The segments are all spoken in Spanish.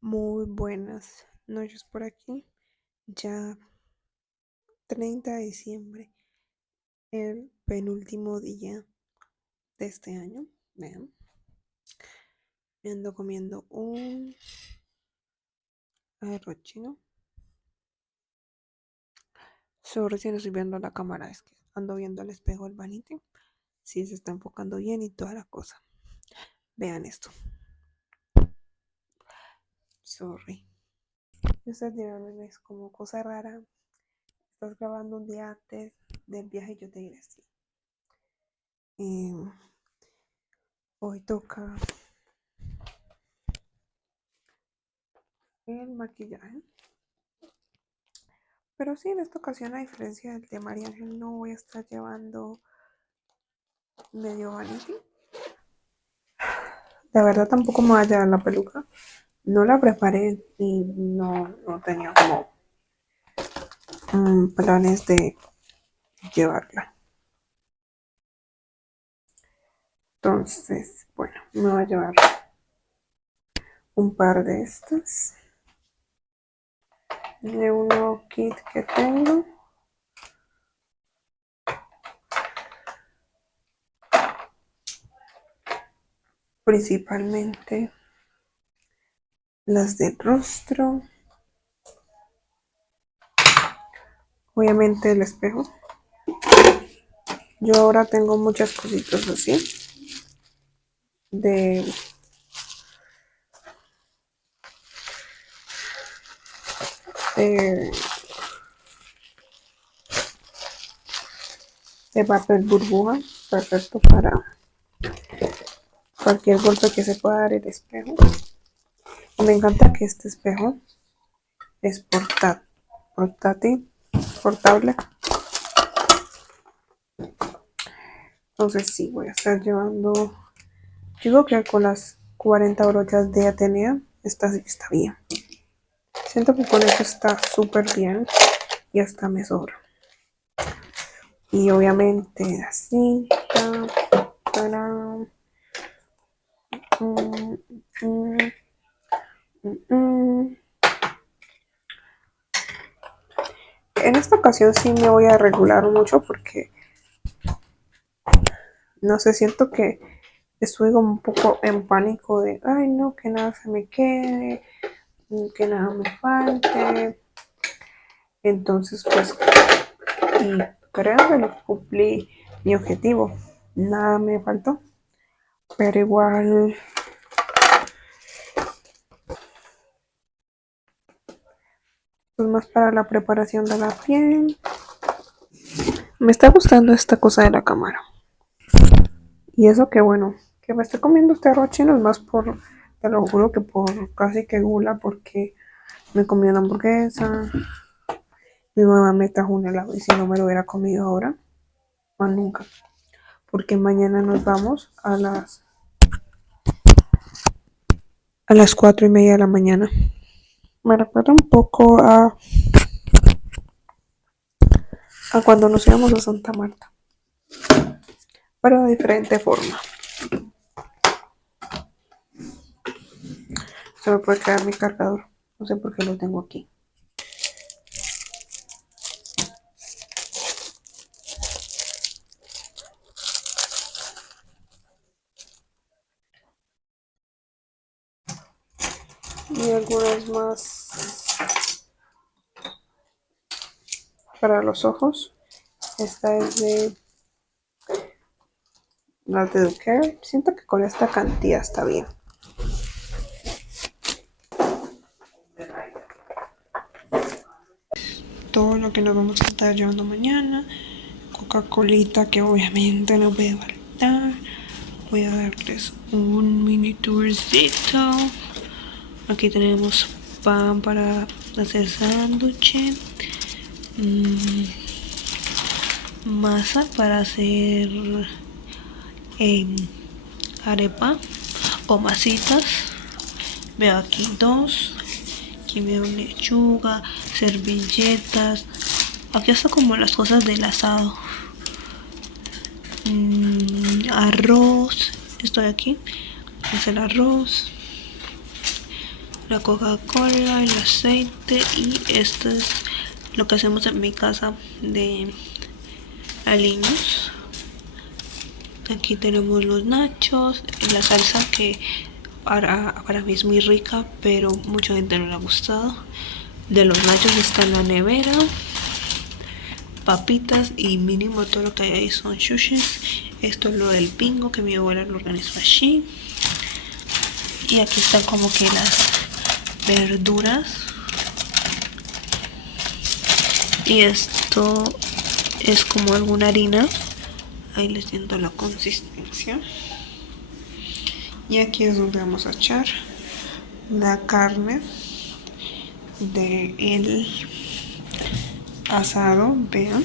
Muy buenas noches por aquí. Ya 30 de diciembre, el penúltimo día de este año. Vean, me ando comiendo un arroz chino. Sobre si no estoy viendo la cámara, es que ando viendo al espejo el vanity. Si se está enfocando bien y toda la cosa. Vean esto. Sorry. Y ustedes dirán, es como cosa rara. Estás grabando un día antes del viaje y yo te diré sí. Hoy toca el maquillaje. Pero sí, en esta ocasión, a diferencia del de María Ángel, no voy a estar llevando medio vanity. La verdad tampoco me voy a llevar la peluca. No la preparé y no tenía como planes de llevarla. Entonces, bueno, me voy a llevar un par de estas. De un nuevo kit que tengo. Principalmente las del rostro. Obviamente el espejo. Yo ahora tengo muchas cositas así. De eh, de papel burbuja, perfecto para cualquier golpe que se pueda dar el espejo. Me encanta que este espejo es portátil, portable. Entonces sí, voy a estar llevando, digo que con las 40 brochas de Atenea, esta sí está bien. Siento que con eso está súper bien y hasta me sobra. Y obviamente así, para, mm, mm, mm. En esta ocasión sí me voy a regular mucho porque no sé, siento que estuve como un poco en pánico de, ay no, que nada se me quede, que nada me falte. Entonces, pues, y creo que lo cumplí mi objetivo. Nada me faltó, pero igual, pues más para la preparación de la piel. Me está gustando esta cosa de la cámara. Y eso que bueno, que me estoy comiendo este arroz chino es más por, te lo juro que por casi que gula, porque me comí una hamburguesa, mi mamá me trajo un helado y si no me lo hubiera comido ahora, más nunca. Porque mañana nos vamos a las 4:30 de la mañana. Me recuerda un poco a cuando nos íbamos a Santa Marta, pero de diferente forma. Se me puede caer mi cargador, no sé por qué lo tengo aquí. Y algunas más para los ojos. Esta es de la de Ducare. Siento que con esta cantidad está bien. Todo lo que nos vamos a estar llevando mañana. Coca-Colita que obviamente no puede faltar. Voy a darles un mini tourcito. Aquí tenemos pan para hacer sándwich. Masa para hacer arepa o masitas. Veo aquí dos. Aquí veo lechuga, servilletas. Aquí está como las cosas del asado. Arroz. Estoy aquí. Es el arroz. la Coca-Cola, el aceite, y esto es lo que hacemos en mi casa de aliños. Aquí tenemos los nachos, la salsa que para mí es muy rica, pero mucha gente no le ha gustado. De los nachos está en la nevera. Papitas y mínimo todo lo que hay ahí son sushis. Esto es lo del pingo que mi abuela lo organizó allí. Y aquí están como que las verduras. Y esto es como alguna harina. Ahí les siento la consistencia. Y aquí es donde vamos a echar la carne del asado, vean.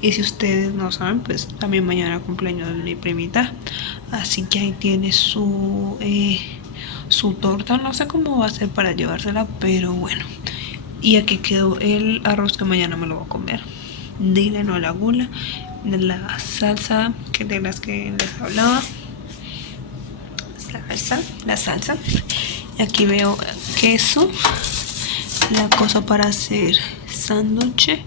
Y si ustedes no saben, pues también mañana cumpleaños de mi primita, así que ahí tiene su torta. No sé cómo va a ser para llevársela, pero bueno. Y aquí quedó el arroz que mañana me lo voy a comer. Dile no a la gula. La salsa que de las que les hablaba, la salsa. Y aquí veo queso, la cosa para hacer sándwich.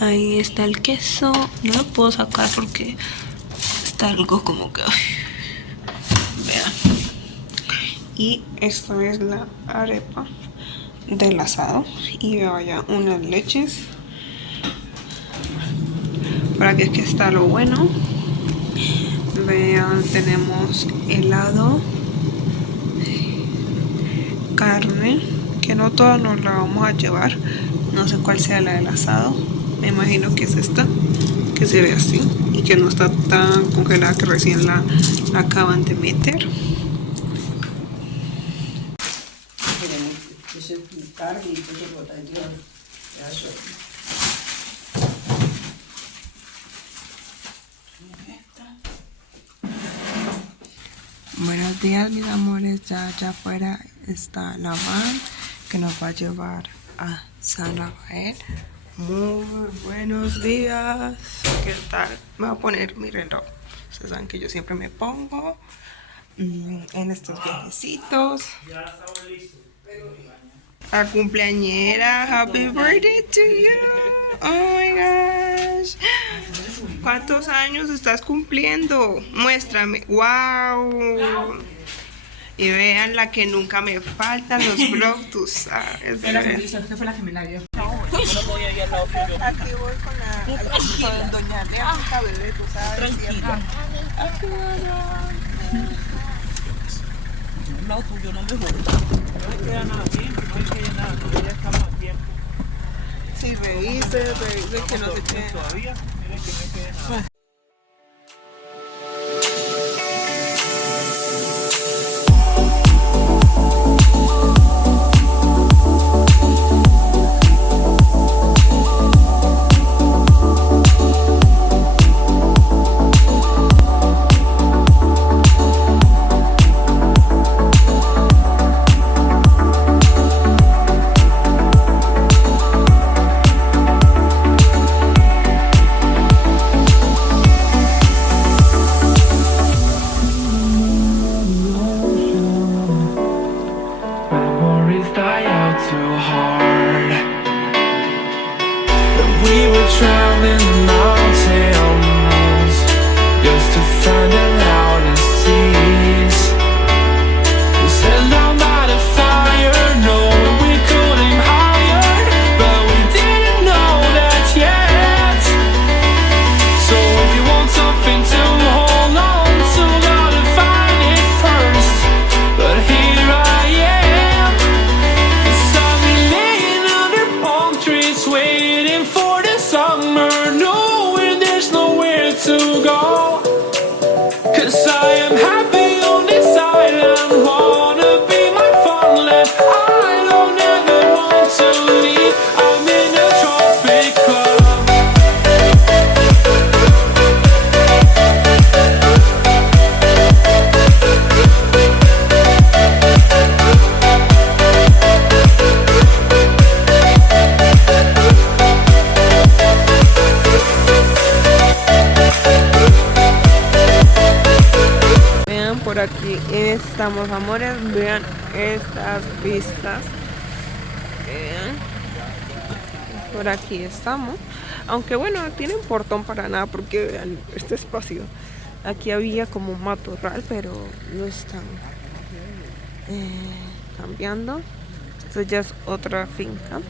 Ahí está el queso. No lo puedo sacar porque está algo como que vean. Y esto es la arepa del asado. Y veo allá unas leches. Por aquí es que está lo bueno. Vean, tenemos helado, carne, que no toda nos la vamos a llevar. No sé cuál sea la del asado. Me imagino que es esta, que se ve así y que no está tan congelada, que recién la acaban de meter. Buenos días, mis amores. Ya allá afuera está la van que nos va a llevar a San Rafael. Muy buenos días. ¿Qué tal? Me voy a poner mi reloj. Ustedes saben que yo siempre me pongo en estos viajecitos. A cumpleañera, happy birthday to you. Oh my gosh. ¿Cuántos años estás cumpliendo? Muéstrame. Wow. Y vean la que nunca me faltan, los vlogs, tú sabes. Esta fue la que me la dio. Aquí voy con doña Lea, bebé, tú sabes. Tranquila. No, tuyo no me gusta. No me queda nada bien, no me queda nada, ya estamos a tiempo. Sí, revise que no se quede. Todavía, mira que no quede nada. estamos, amores. Vean estas vistas. Vean. Por aquí estamos. Aunque bueno, tienen portón para nada porque vean este espacio. Aquí había como un matorral, pero lo están cambiando. Esto ya es otra finca.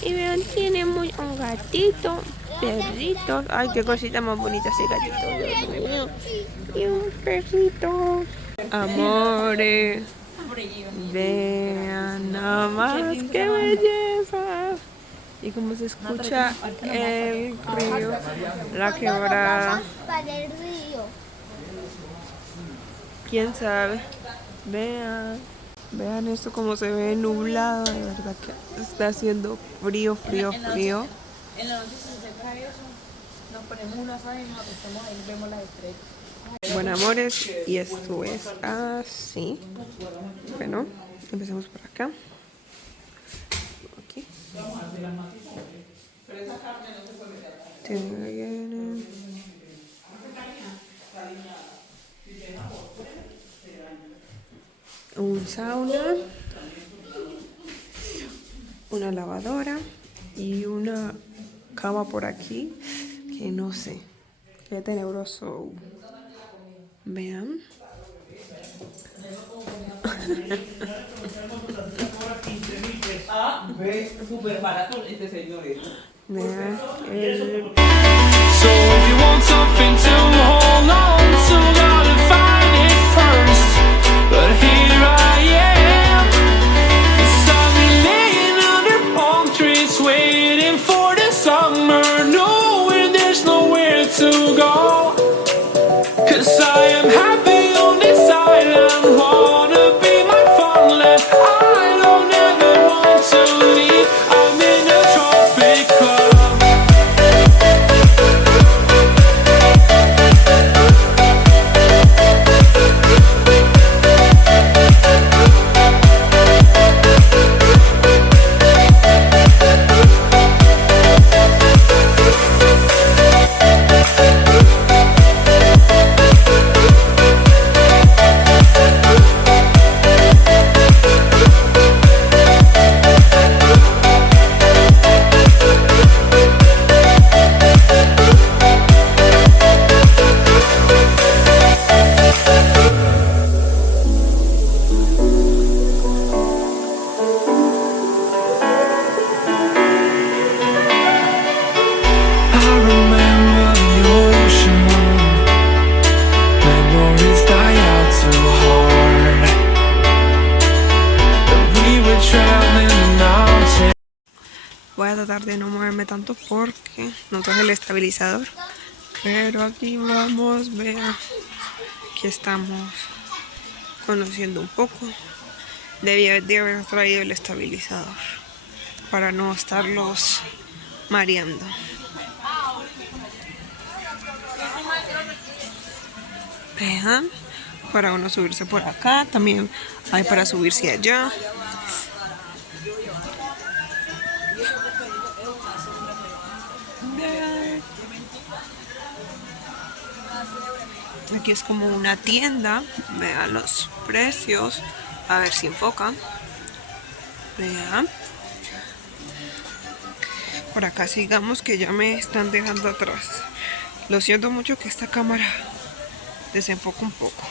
Y vean, tiene un gatito, perritos. Ay, qué cosita más bonita ese gatito, Dios mío. Y un perrito. Amores, vean nada más, qué belleza. Y como se escucha el río, la quebrada. ¿Quién sabe? Vean. Vean esto como se ve nublado, de verdad que está haciendo frío, frío, frío. En la noche se seca eso, nos ponemos una sábana y nos acostamos ahí, vemos las estrellas. Bueno, amores, y esto es así. Bueno, empezamos por acá. Aquí. Tiene un sauna, una lavadora y una cama por aquí que no sé, qué tenebroso. Vean. Súper barato este señor. Vean el... So if you want something to hold on to, gotta find it first. But here I am, beside me laying under palm trees, waiting for the summer, knowing there's nowhere to go. 'Cause I am happy on this island, wanna be my farmland. I don't ever want to leave, I'm in a tropic club. Voy a tratar de no moverme tanto porque no traje el estabilizador. Pero aquí vamos, vean. Aquí estamos conociendo un poco. Debía de haber traído el estabilizador para no estarlos mareando. Vean, para uno subirse por acá, también hay para subirse allá. Aquí es como una tienda. Vean los precios. A ver si enfocan. Vean. Por acá sigamos que ya me están dejando atrás. Lo siento mucho que esta cámara desenfoca un poco.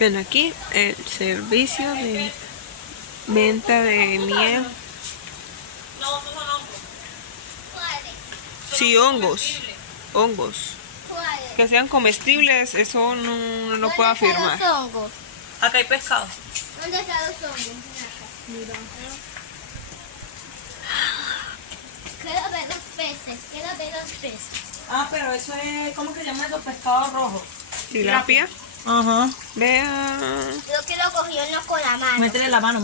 Ven aquí el servicio de venta de miel. Sí, hongos. Que sean comestibles, eso no lo puedo afirmar. Acá hay pescado. ¿Dónde están los hongos? Mira. Quiero ver los peces. Ah, pero eso es, ¿cómo que se llama eso? Pescado rojo. ¿Tilapia? Ajá. Vean. Yo quiero cogerlo con la mano. Métele la mano.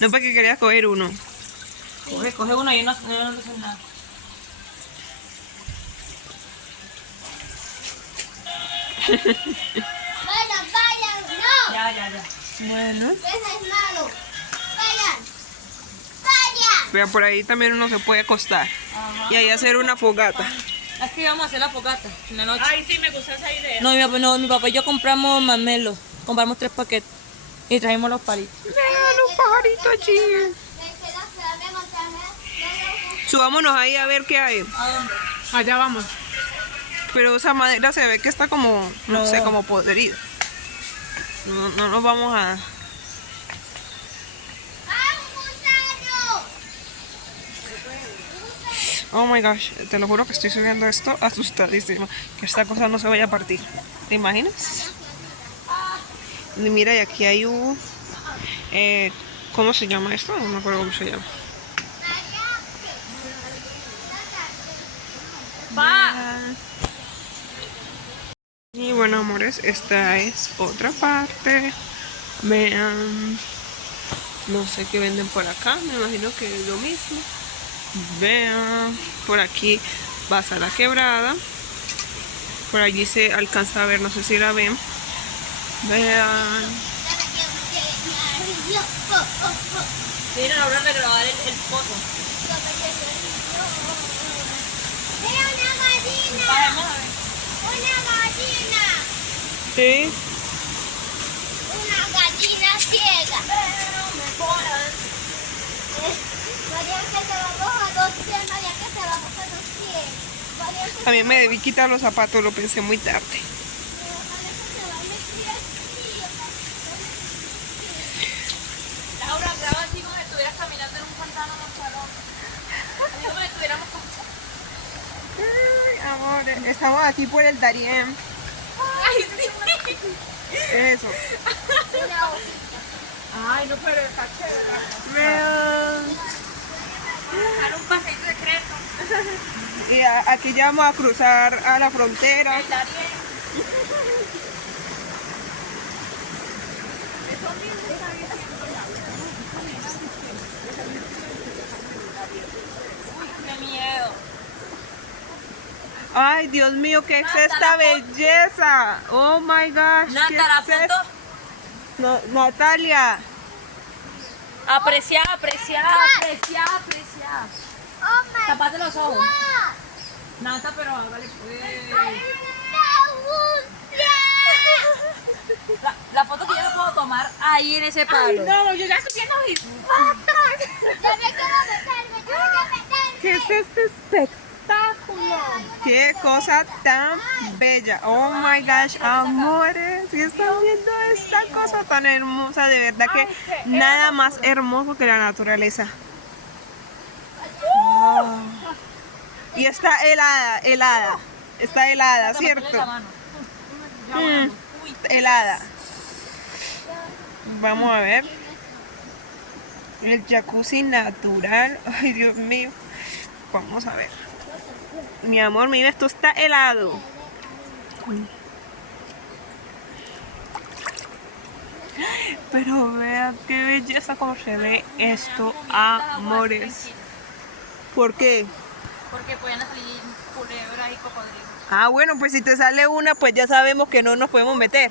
No, para que quería coger uno. Coge uno y no sé nada. Vaya, ya. Bueno. Ese es malo. Vayan. Vayan. Vea, por ahí también uno se puede acostar. Ajá. Y ahí hacer una fogata. Es que íbamos a hacer la fogata en la noche. Ay, sí, me gusta esa idea. No, mi papá y yo compramos marmelos. Compramos 3 paquetes. Y trajimos los palitos. Vean un pajarito allí. Subámonos ahí a ver qué hay. ¿A dónde? Allá vamos. Pero esa madera se ve que está como, no sé, No. como podrida. No nos vamos a... Oh my gosh, te lo juro que estoy subiendo esto asustadísimo. Que esta cosa no se vaya a partir. ¿Te imaginas? Y mira, y aquí hay un... ¿cómo se llama esto? No me acuerdo cómo se llama. ¡Va! Y bueno, amores, esta es otra parte. Vean, no sé qué venden por acá, me imagino que es lo mismo. Vean, por aquí vas a la quebrada. Por allí se alcanza a ver, no sé si la ven. Vean, Vienen a hablar de grabar el foto. Mira una gallina. Vamos a ver. Una gallina. sí, Una gallina ciega. María que se va a mojar los pies. María que se va a mojar los pies. María que también me debí quitar los zapatos, lo pensé muy tarde. se va a meter. Laura, graba así como si estuvieras caminando en un pantano en un salón. Así como si estuviéramos con... Ay, amor, estamos aquí por el Darien. ¡Ay, sí! Eso. Ay, no, pero está chévere. Vean. Dar un paseíto secreto. Y aquí ya vamos a cruzar a la frontera. El Darien. ¡Qué miedo! Ay, Dios mío, ¿qué es Nata, esta la foto. belleza? Oh my gosh. ¿qué Nata, la es foto. esto? Natalia. Apreciar. Oh my Tapate los ojos. God. Nata, pero hágale pues. La foto que yo no puedo tomar ahí en ese palo. No, yo ya estoy viendo mis Ya me quiero meterme, yo quiero meterme. ¿Qué es este espectáculo? Qué cosa tan bella. Oh my gosh, amores. Si están viendo esta cosa tan hermosa, de verdad que nada más hermoso que la naturaleza. Wow. Y está helada. Está helada, ¿cierto? Helada. Vamos a ver. El jacuzzi natural. Ay, Dios mío. Vamos a ver. Mi amor, mira, esto está helado. Pero vean qué belleza como se ve esto, amores. ¿Por qué? Porque pueden salir culebras y cocodrilos. Ah, bueno, pues si te sale una, pues ya sabemos que no nos podemos meter.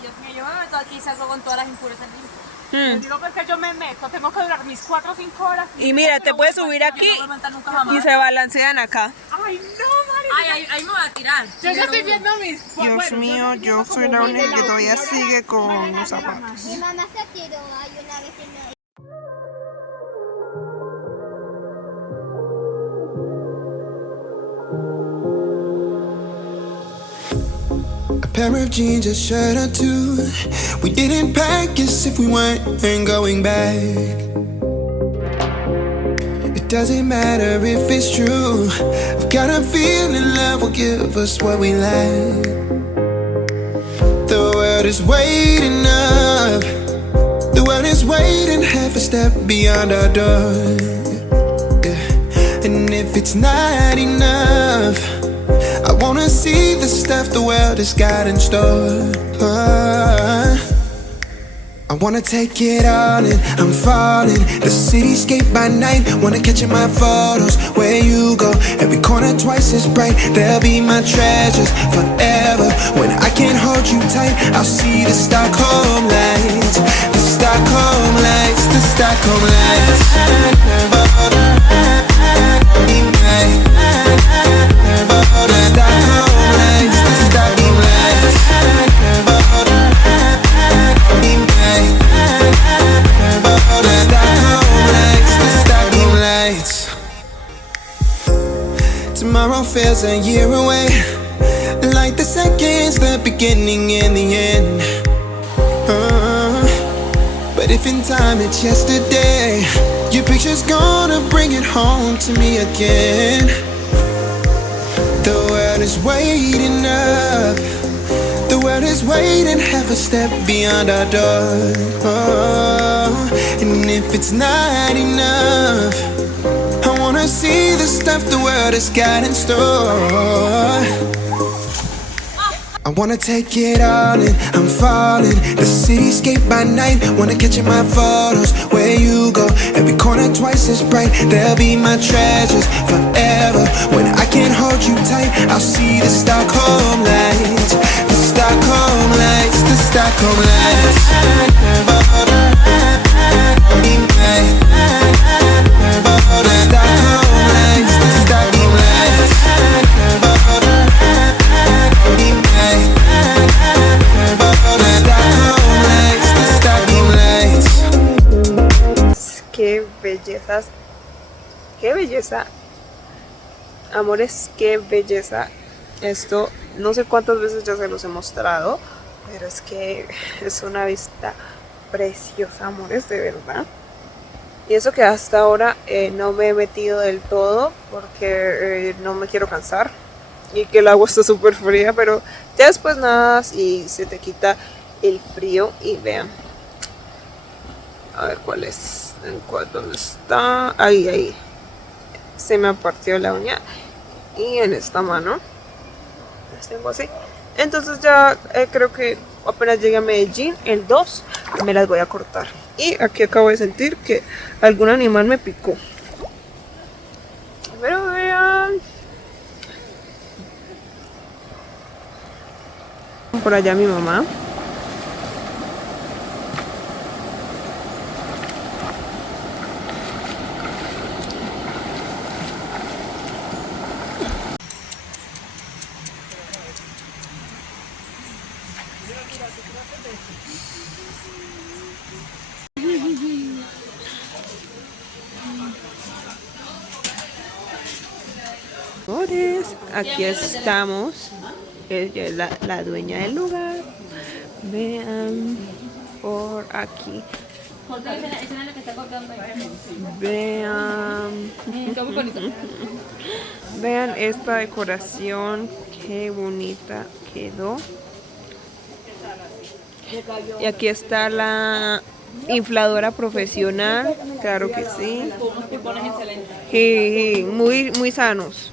Dios mío, yo me meto aquí y salgo con todas las impurezas limpias. Mm. Lo que es que yo me meto, tengo que durar mis 4 o 5 horas. Y mira, te puedes subir aquí Yo no voy a montar nunca jamás. y se balancean acá. Ay, no, Mari. Ay, ahí me voy a tirar. Yo ya estoy viendo mis. Dios mío, yo soy la única que todavía sigue con los zapatos. Mi mamá se tiró ahí una vez en el... A pair of jeans, a shirt or two. We didn't pack as if we weren't going back. It doesn't matter if it's true. I've got a feeling love will give us what we lack. The world is waiting up. The world is waiting half a step beyond our door. Yeah. And if it's not enough, I wanna see the stuff the world has got in store. I wanna take it all in, I'm falling. The cityscape by night, wanna catch in my photos. Where you go, every corner twice as bright. They'll be my treasures forever. When I can't hold you tight, I'll see the Stockholm lights. The Stockholm lights, the Stockholm lights. Tomorrow feels a year away, like the seconds, the beginning and the end. But if in time it's yesterday, your picture's gonna bring it home to me again. The world is waiting up, the world is waiting half a step beyond our door. And if it's not enough, I wanna see the stuff the world has got in store. I wanna take it all in, I'm falling. The cityscape by night, wanna catch in my photos. Where you go, every corner twice as bright. They'll be my treasures forever. When I can't hold you tight, I'll see the Stockholm lights. The Stockholm lights, the Stockholm lights. Qué bellezas, qué belleza, amores, qué belleza. Esto no sé cuántas veces ya se los he mostrado, pero es que es una vista preciosa, amores, de verdad. Y eso que hasta ahora no me he metido del todo porque no me quiero cansar y que el agua está súper fría, pero ya después nadas y se te quita el frío. Y vean, a ver cuál es. ¿En cuál? ¿Dónde está? Ahí. Se me partió la uña. Y en esta mano las tengo así. Entonces ya creo que apenas llegue a Medellín, el 2, me las voy a cortar. Y aquí acabo de sentir que algún animal me picó. Pero vean. Por allá mi mamá. Aquí estamos. Ella es la dueña del lugar. Vean por aquí. Vean. Vean esta decoración. Qué bonita quedó. Y aquí está la infladora profesional. Claro que sí. Y muy sanos.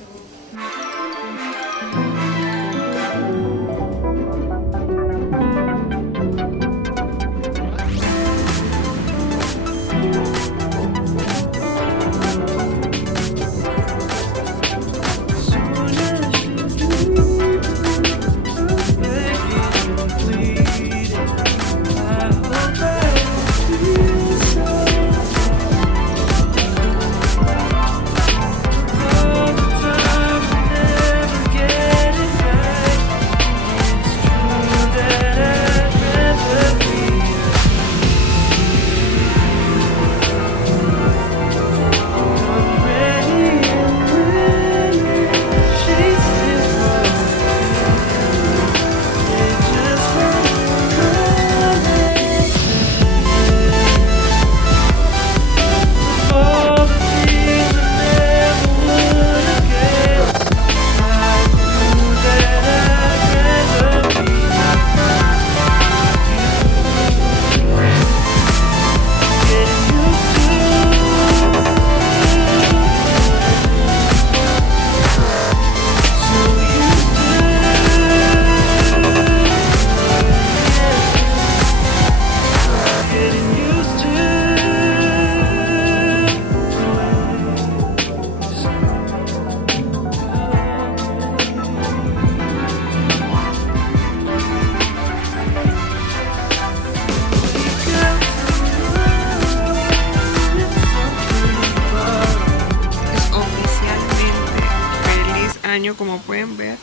pueden ver,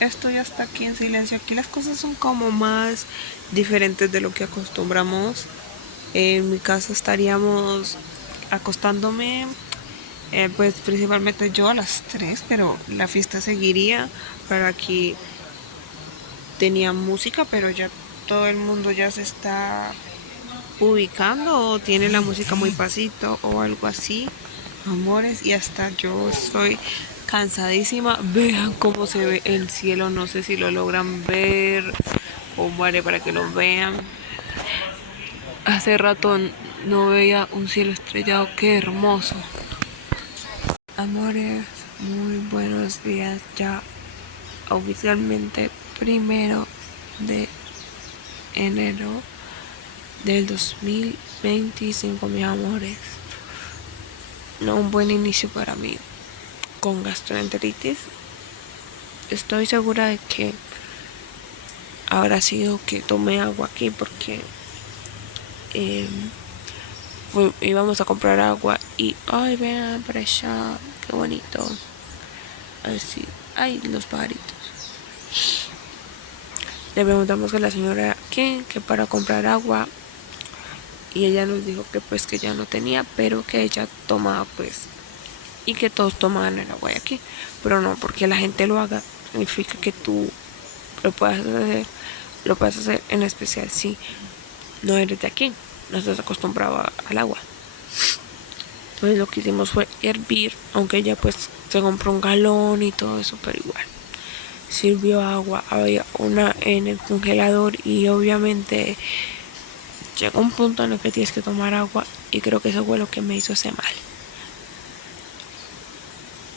estoy hasta aquí en silencio. Aquí las cosas son como más diferentes de lo que acostumbramos. En mi casa estaríamos acostándome, pues principalmente yo a las 3, pero la fiesta seguiría. Para aquí tenía música, pero ya todo el mundo ya se está ubicando o tiene la música muy pasito o algo así, amores, y hasta yo estoy cansadísima. Vean cómo se ve el cielo, no sé si lo logran ver o muere para que lo vean. Hace rato no veía un cielo estrellado, qué hermoso. Amores, muy buenos días, ya oficialmente 1 de enero del 2025, mis amores. No un buen inicio para mí con gastroenteritis. Estoy segura de que habrá sido que tomé agua aquí porque íbamos a comprar agua y ay, vean para allá, qué bonito. Así, ay, los pajaritos. Le preguntamos a la señora que para comprar agua y ella nos dijo que pues que ya no tenía, pero que ella tomaba pues y que todos tomaban el agua de aquí, pero no porque la gente lo haga significa que tú lo puedes hacer en especial si no eres de aquí, no estás acostumbrado al agua. Entonces lo que hicimos fue hervir, aunque ella pues se compró un galón y todo eso, pero igual sirvió agua, había una en el congelador y obviamente llega un punto en el que tienes que tomar agua y creo que eso fue lo que me hizo ese mal.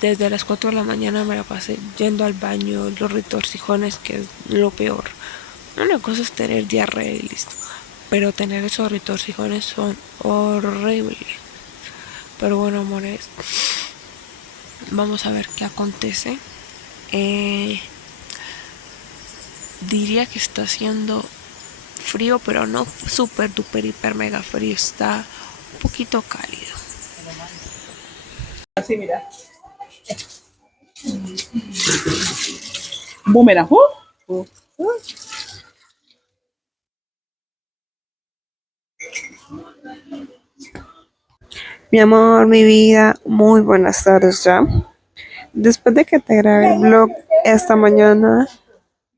Desde las 4 de la mañana me la pasé yendo al baño, los retorcijones, que es lo peor. Una cosa es tener diarrea y listo, pero tener esos retorcijones son horribles. Pero bueno, amores, vamos a ver qué acontece. Diría que está haciendo frío, pero no super duper hiper mega frío, está un poquito cálido. Así, mira. Boomerang. Mi amor, mi vida, muy buenas tardes ya. Después de que te grabé el vlog esta mañana,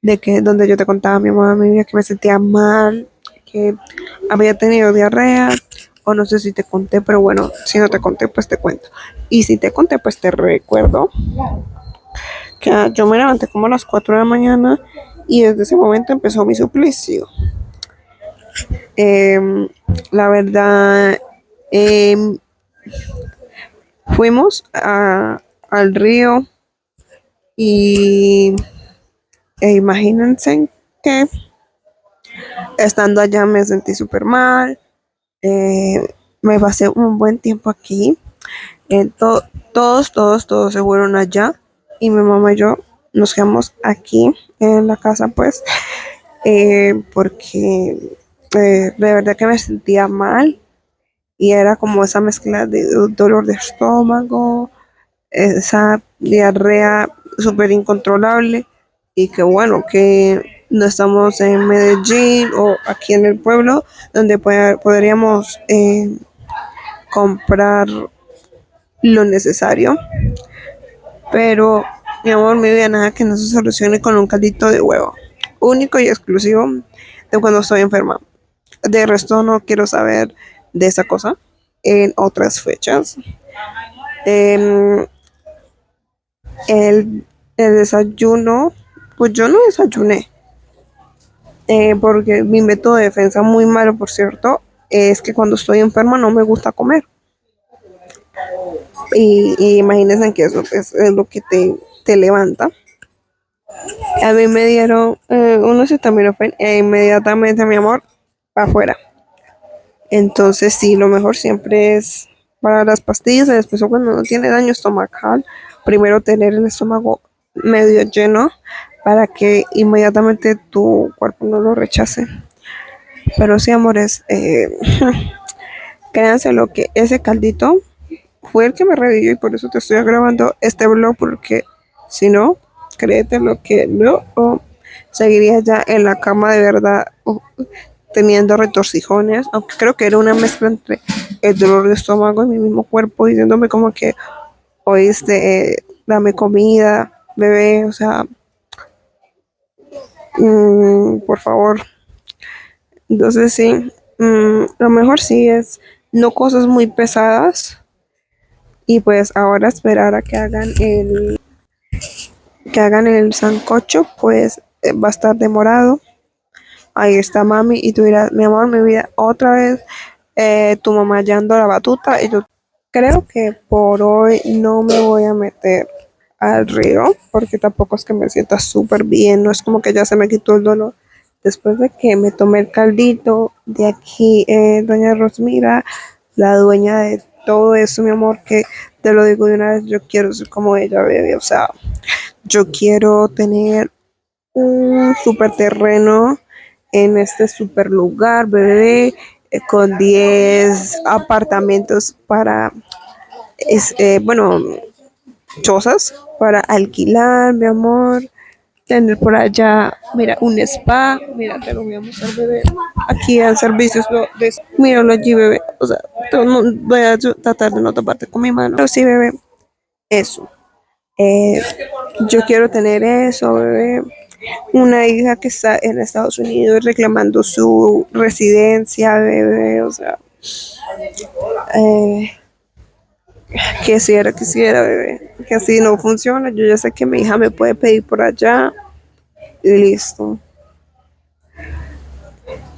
donde yo te contaba, mi amor, mi vida, que me sentía mal, que había tenido diarrea, o no sé si te conté, pero bueno, si no te conté, pues te cuento. Y si te conté, pues te recuerdo que yo me levanté como a las 4 de la mañana y desde ese momento empezó mi suplicio. La verdad, fuimos al río y imagínense que estando allá me sentí súper mal. Me pasé un buen tiempo aquí. Todos se fueron allá y mi mamá y yo nos quedamos aquí en la casa, pues, porque de verdad que me sentía mal y era como esa mezcla de dolor de estómago, esa diarrea súper incontrolable y que bueno, que no estamos en Medellín o aquí en el pueblo donde podríamos comprar lo necesario, pero mi amor, mi vida, nada que no se solucione con un caldito de huevo, único y exclusivo de cuando estoy enferma. De resto no quiero saber de esa cosa en otras fechas. Em, el desayuno, pues yo no desayuné, porque mi método de defensa, muy malo por cierto, es que cuando estoy enferma no me gusta comer. Y imagínense que eso es lo que te levanta. A mí me dieron un acetaminofén e inmediatamente, mi amor, para afuera. Entonces sí, lo mejor siempre es para las pastillas, y después cuando no tiene daño estomacal, primero tener el estómago medio lleno para que inmediatamente tu cuerpo no lo rechace. Pero sí, amores, créanse lo que ese caldito fue el que me revivió y por eso te estoy grabando este vlog, porque si no, créete lo que no, o seguiría ya en la cama de verdad, teniendo retorcijones, aunque creo que era una mezcla entre el dolor de estómago y mi mismo cuerpo diciéndome como que, oíste, dame comida, bebé, o sea, por favor. Entonces sí, lo mejor sí es no cosas muy pesadas y pues ahora esperar a que hagan el sancocho, pues va a estar demorado. Ahí está mami y tú dirás, mi amor, mi vida, otra vez tu mamá ya ando la batuta y yo creo que por hoy no me voy a meter al río porque tampoco es que me sienta súper bien, no es como que ya se me quitó el dolor. Después de que me tomé el caldito de aquí, doña Rosmira, la dueña de todo eso, mi amor, que te lo digo de una vez, yo quiero ser como ella, bebé, o sea, yo quiero tener un super terreno en este super lugar, bebé, con 10 apartamentos para, bueno, chozas para alquilar, mi amor. Tener por allá, mira, un spa, mira, te lo voy a mostrar, bebé. Aquí dan servicios míralo allí, bebé. O sea, voy a tratar de no taparte con mi mano. Pero sí, bebé, eso. Eh, yo quiero tener eso, bebé. Una hija que está en Estados Unidos reclamando su residencia, bebé. O sea, eh, quisiera, bebé. Que así no funciona. Yo ya sé que mi hija me puede pedir por allá y listo.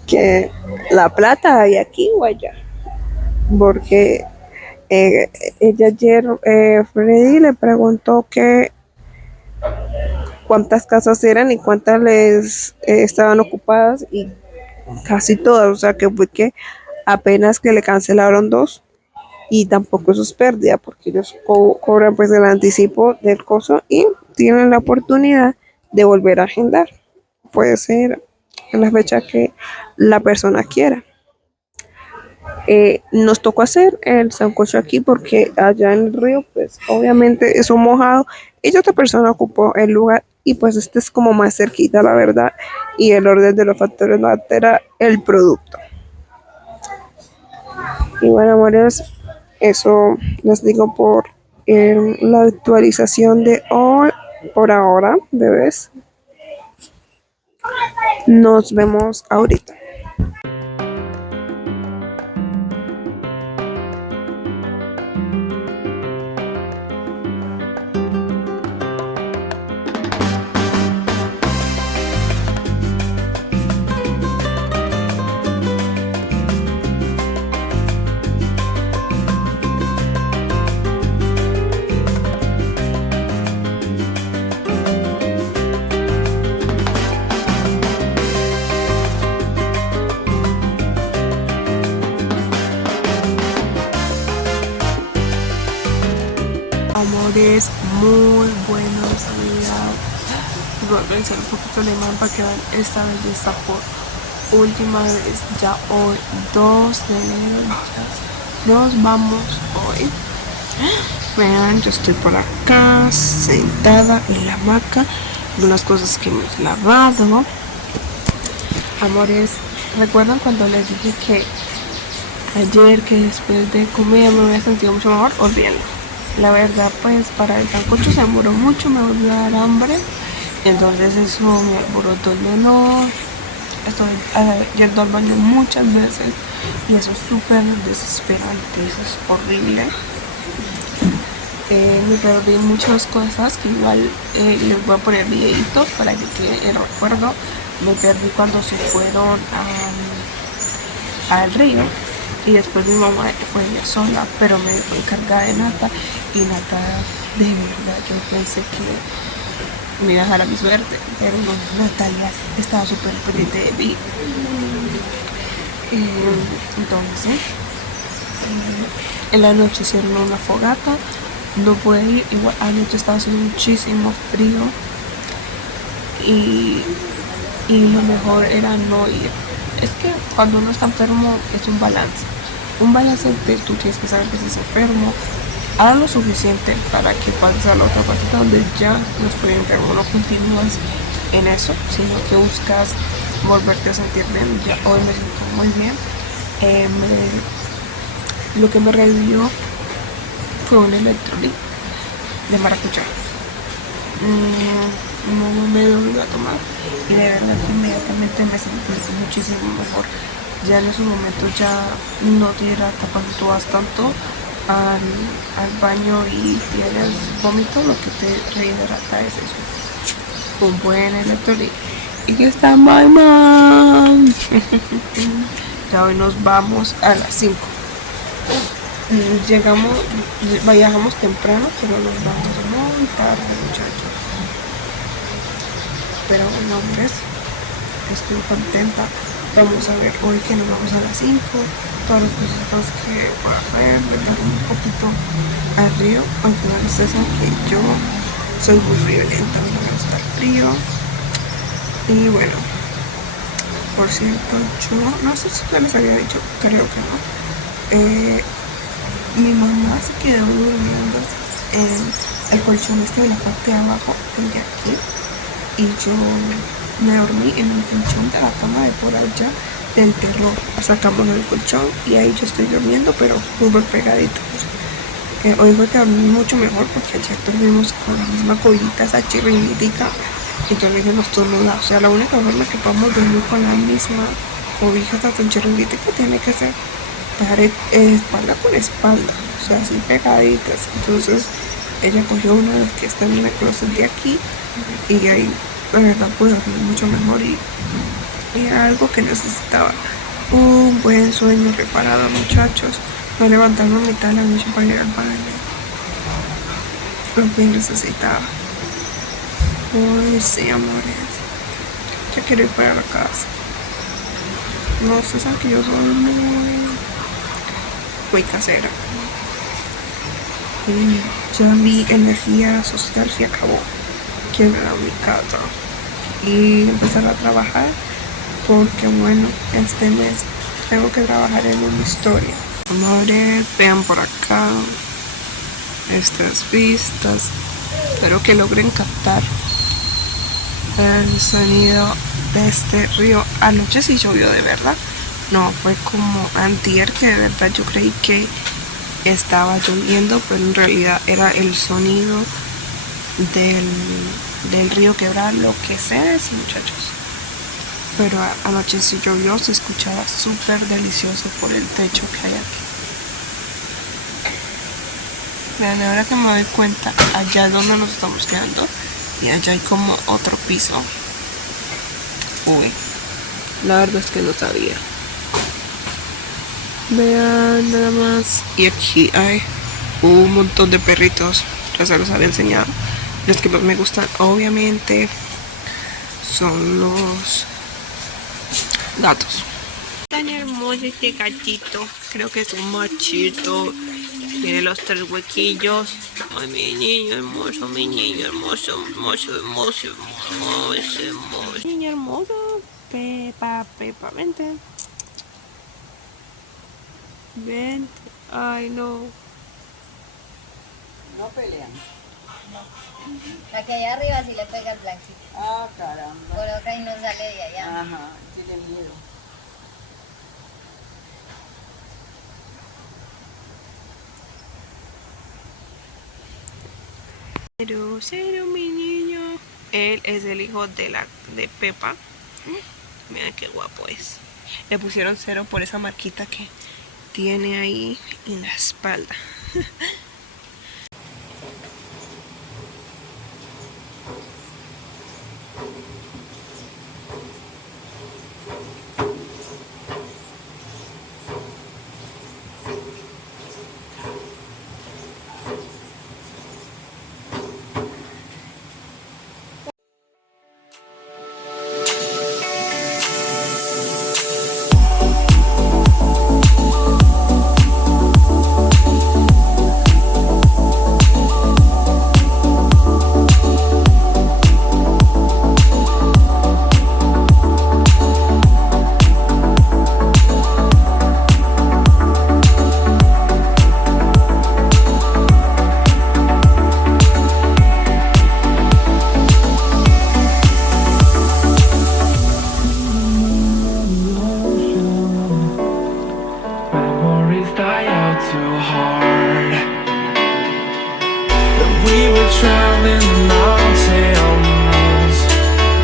Que la plata hay aquí o allá. Porque ella ayer, Freddy le preguntó que cuántas casas eran y cuántas les estaban ocupadas y casi todas, o sea que fue que apenas que le cancelaron dos y tampoco eso es pérdida porque ellos cobran pues el anticipo del coso y tienen la oportunidad de volver a agendar. Puede ser en la fecha que la persona quiera. Nos tocó hacer el sancocho aquí porque allá en el río, pues obviamente es un mojado y otra persona ocupó el lugar y pues este es como más cerquita, la verdad, y el orden de los factores no altera el producto. Y bueno, amores, eso les digo por la actualización de hoy, por ahora, bebés. Nos vemos ahorita. Amores, muy buenos días. Voy a organizar un poquito el imán para que vean esta belleza por última vez. Ya hoy 2 de enero. Nos vamos hoy. Vean, yo estoy por acá sentada en la hamaca. Algunas cosas que hemos lavado. Amores, ¿recuerdan cuando les dije que ayer que después de comer me había sentido mucho mejor? Olvídenlo. La verdad, pues para el sancocho se demoró mucho, me volvió a dar hambre, entonces eso me alborotó el dolor. Estoy yendo al baño muchas veces y eso es súper desesperante, eso es horrible. Me perdí muchas cosas que igual les voy a poner videitos para que quede el recuerdo. Me perdí cuando se fueron al río. Y después mi mamá fue ella sola, pero me dejó encargada de Nata. Y Nata, de verdad, yo pensé que me iba a dejar a mi suerte, pero no, Natalia estaba súper pendiente de mí. Entonces, en la noche hicieron una fogata, no pude ir, igual anoche estaba haciendo muchísimo frío y lo mejor era no ir. Es que cuando uno está enfermo es un balance de tú tienes que saber que estás enfermo, haz lo suficiente para que pases a la otra parte donde ya no estoy enfermo. No continúas en eso, sino que buscas volverte a sentir bien. Ya hoy me siento muy bien. Lo que me revivió fue un electrolit de maracuyá. No me volví a tomar y de verdad que inmediatamente me sentí muchísimo mejor. Ya en esos momentos ya no te hidrata cuando tú vas tanto al baño y tienes vómito, lo que te rehidrata es eso, un buen electrolit. Y que está my mom. Ya hoy nos vamos a las 5. Viajamos temprano, pero nos vamos muy tarde, muchachos. Pero bueno, hombres, estoy contenta. Vamos a ver hoy que nos vamos a las 5. Todas las cosas que voy a hacer, meterme un poquito al río. Aunque no les dicen que yo soy muy friolenta, no me gusta el frío. Y bueno, por cierto, yo no sé si ya les había dicho, creo que no. Mi mamá se quedó durmiendo en el colchón de la parte de abajo, el de aquí, y yo me dormí en el colchón de la cama de por allá del terror. Sacamos el colchón y ahí yo estoy durmiendo, pero súper pegaditos. Hoy fue que dormí mucho mejor porque ayer dormimos con la misma cobijita, esa chirringuitica, y yo le dije los turnos, o sea, la única forma que podemos dormir con la misma cobija, esa chirringuitica, tiene que ser espalda con espalda, o sea, así pegaditas. Entonces ella cogió una de las que está en el closet de aquí y ahí la verdad pude dormir mucho mejor y era algo que necesitaba. Un buen sueño reparado, muchachos. No levantarme a mitad de la noche para ir al baño, lo que necesitaba. Uy, sí, amores, ya quiero ir para la casa. No sé, saben que yo soy muy casera y ya mi energía social se acabó. Quiero ir a mi casa y empezar a trabajar porque bueno, este mes tengo que trabajar en una historia. Amores, vean por acá estas vistas. Espero que logren captar el sonido de este río. Anoche sí llovió de verdad. No, fue como antier que de verdad yo creí que estaba lloviendo, pero en realidad era el sonido del río quebrar, lo que sea eso, muchachos. Pero anoche sí llovió, se escuchaba súper delicioso por el techo que hay aquí. Vean, ahora que me doy cuenta, allá es donde nos estamos quedando y allá hay como otro piso. Uy, la verdad es que no sabía. Vean nada más. Y aquí hay un montón de perritos. Ya se los había enseñado. Los que más me gustan, obviamente, son los gatos. Tan hermoso este gatito. Creo que es un machito. Tiene los 3 huequillos. Ay, mi niño hermoso, mi niño hermoso, hermoso, hermoso, hermoso, hermoso. Niño hermoso. Pepa, vente. Ven, ay no. No pelean. La que allá arriba sí le pega el blanquito. Ah, caramba. Coloca y no sale de allá. Ajá, tiene miedo. Cero, mi niño. Él es el hijo de Pepa. Mira qué guapo es. Le pusieron 0 por esa marquita que tiene ahí en la espalda.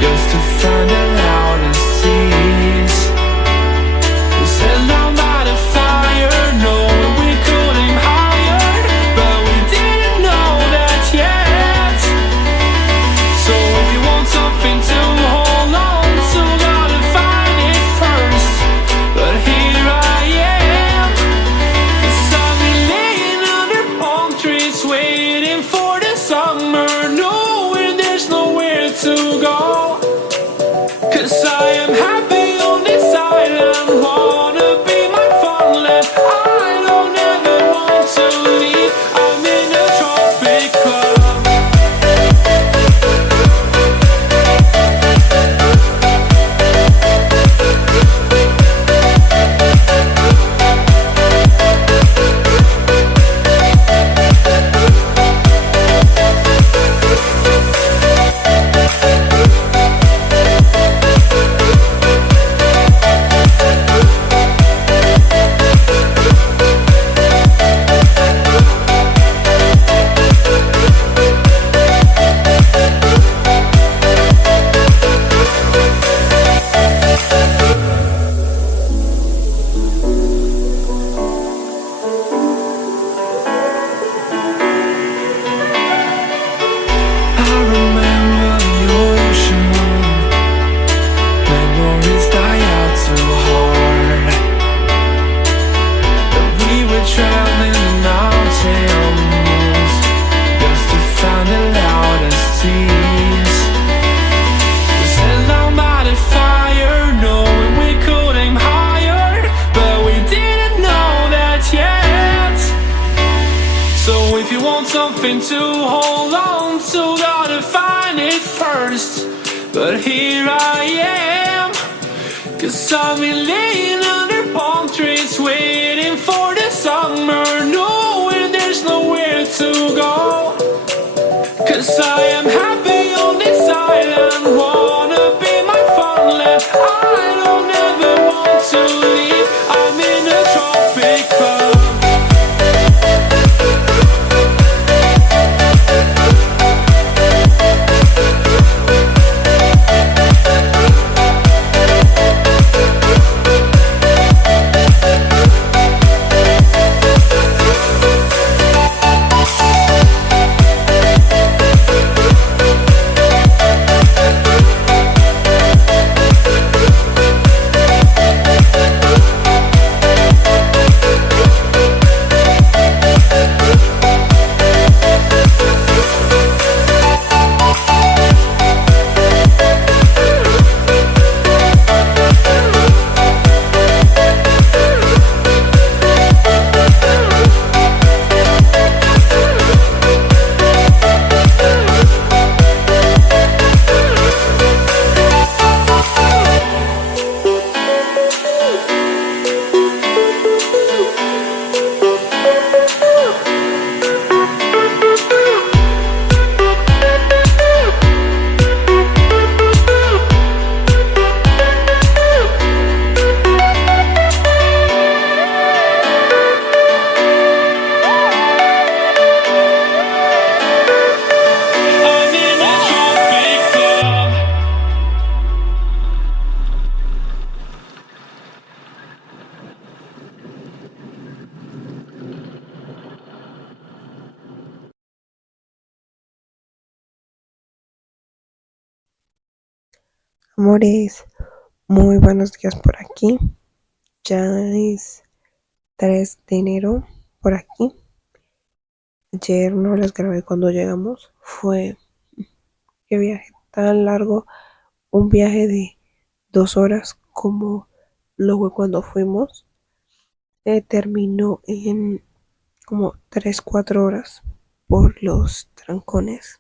just to find the loudest tease. We said down by the fire, knowing we could aim higher, but we didn't know that yet. So if you want something to hold on to, gotta find it first. But here I am, 'cause I've been laying under palm trees, waiting for the summer, knowing there's nowhere to go. 'Cause I am happy on this island, wanna be my farmland. I don't ever want to leave, I'm in a tropic club. I remember the ocean, memories die out too hard. But we were traveling the mountains, just to find the loudest tease. We sat down by the fire, knowing we could aim higher, but we didn't know that yet. So if you want something to hold on to, gotta find it first. But here I am, 'cause I've been laying under palm trees, waiting for the summer, knowing there's nowhere to go. 'Cause I am happy on this island, wanna be my farmland. I don't ever want to leave, I'm in a tropic club. I'm in a tropic club. Amores, muy buenos días por aquí. Ya es 3 de enero por aquí. Ayer no les grabé cuando llegamos. Qué viaje tan largo. Un viaje de 2 horas como lo fue cuando fuimos. Terminó en como 3, 4 horas por los trancones.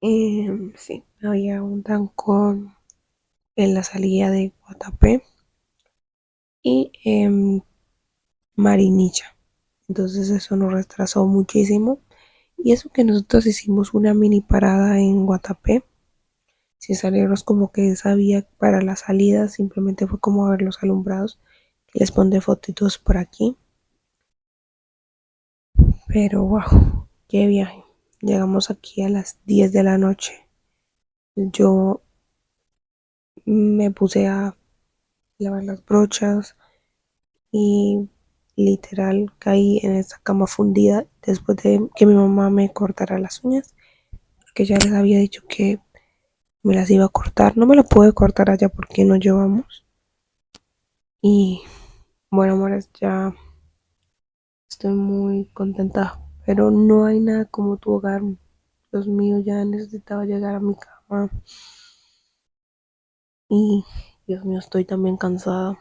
Sí, había un trancón en la salida de Guatapé y Marinilla. Entonces eso nos retrasó muchísimo. Y eso que nosotros hicimos una mini parada en Guatapé, sin salirnos como que sabía para la salida, simplemente fue como a ver los alumbrados, que les pondré fotitos por aquí. Pero wow, qué viaje. Llegamos aquí a las 10 de la noche Yo me puse a lavar las brochas y literal caí en esa cama fundida después de que mi mamá me cortara las uñas, que ya les había dicho que me las iba a cortar. No me las pude cortar allá porque no llevamos. Y bueno, amores, ya estoy muy contenta, pero no hay nada como tu hogar. Dios mío, ya necesitaba llegar a mi cama. Y Dios mío, estoy también cansada.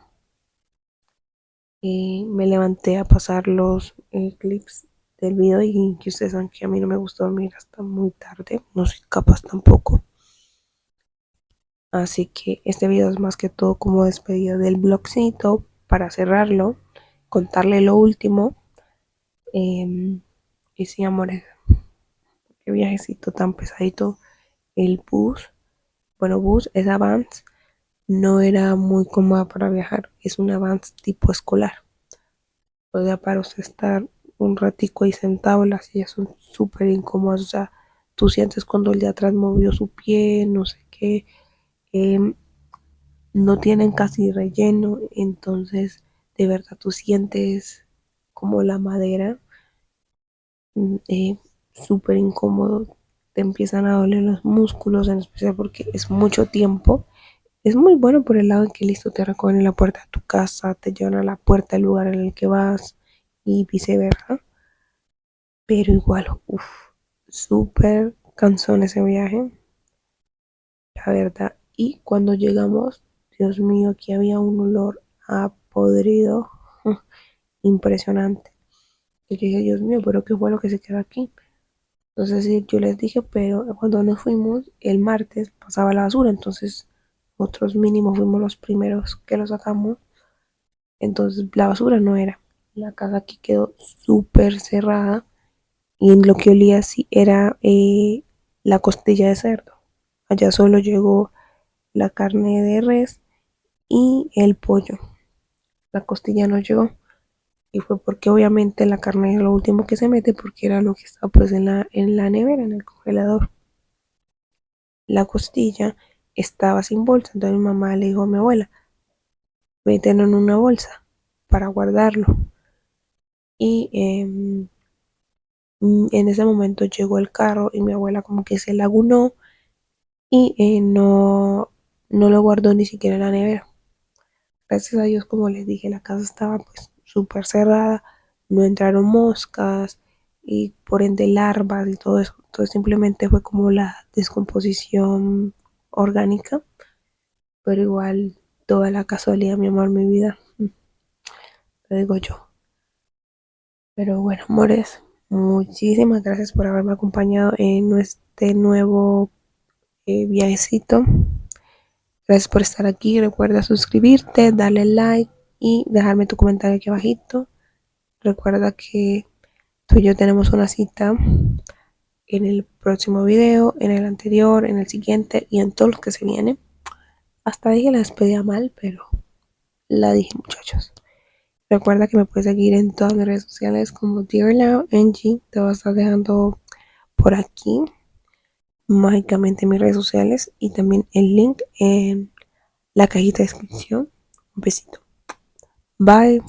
Me levanté a pasar los clips del video y que ustedes saben que a mí no me gusta dormir hasta muy tarde. No soy capaz tampoco. Así que este video es más que todo como despedida del vlogcito para cerrarlo, contarle lo último. Y sí, amores, qué viajecito tan pesadito. El bus, bueno, bus, esa Vans no era muy cómoda para viajar. Es una Vans tipo escolar. O sea, para usted estar un ratico ahí sentado, las sillas son súper incómodas. O sea, tú sientes cuando el de atrás movió su pie, no sé qué. em, no tienen casi relleno, entonces de verdad tú sientes como la madera, súper incómodo, te empiezan a doler los músculos, en especial porque es mucho tiempo. Es muy bueno por el lado en que listo te recogen en la puerta de tu casa, te llevan a la puerta del lugar en el que vas y viceversa, pero igual, uff, súper cansón ese viaje, la verdad. Y cuando llegamos, Dios mío, aquí había un olor a podrido impresionante. Y yo dije, Dios mío, pero qué fue lo que se quedó aquí. Entonces sí, yo les dije, pero cuando nos fuimos el martes pasaba la basura, entonces nosotros mínimo fuimos los primeros que lo sacamos. Entonces la basura no era. La casa aquí quedó súper cerrada y en lo que olía sí era la costilla de cerdo. Allá solo llegó la carne de res y el pollo. La costilla no llegó. Y fue porque obviamente la carne es lo último que se mete porque era lo que estaba pues en la nevera, en el congelador. La costilla estaba sin bolsa, entonces mi mamá le dijo a mi abuela, mételo en una bolsa para guardarlo. Y en ese momento llegó el carro y mi abuela como que se lagunó y no lo guardó ni siquiera en la nevera. Gracias a Dios, como les dije, la casa estaba pues súper cerrada, no entraron moscas y por ende larvas y todo eso. Entonces simplemente fue como la descomposición orgánica, pero igual toda la casualidad, mi amor, mi vida, te digo yo. Pero bueno, amores, muchísimas gracias por haberme acompañado en este nuevo viajecito. Gracias por estar aquí. Recuerda suscribirte, darle like y dejarme tu comentario aquí abajito. Recuerda que tú y yo tenemos una cita en el próximo video, en el anterior, en el siguiente y en todos los que se vienen. Hasta dije la despedida mal, pero la dije, muchachos. Recuerda que me puedes seguir en todas mis redes sociales como DearLaoNG. Te voy a estar dejando por aquí mágicamente mis redes sociales y también el link en la cajita de descripción. Un besito. Bye.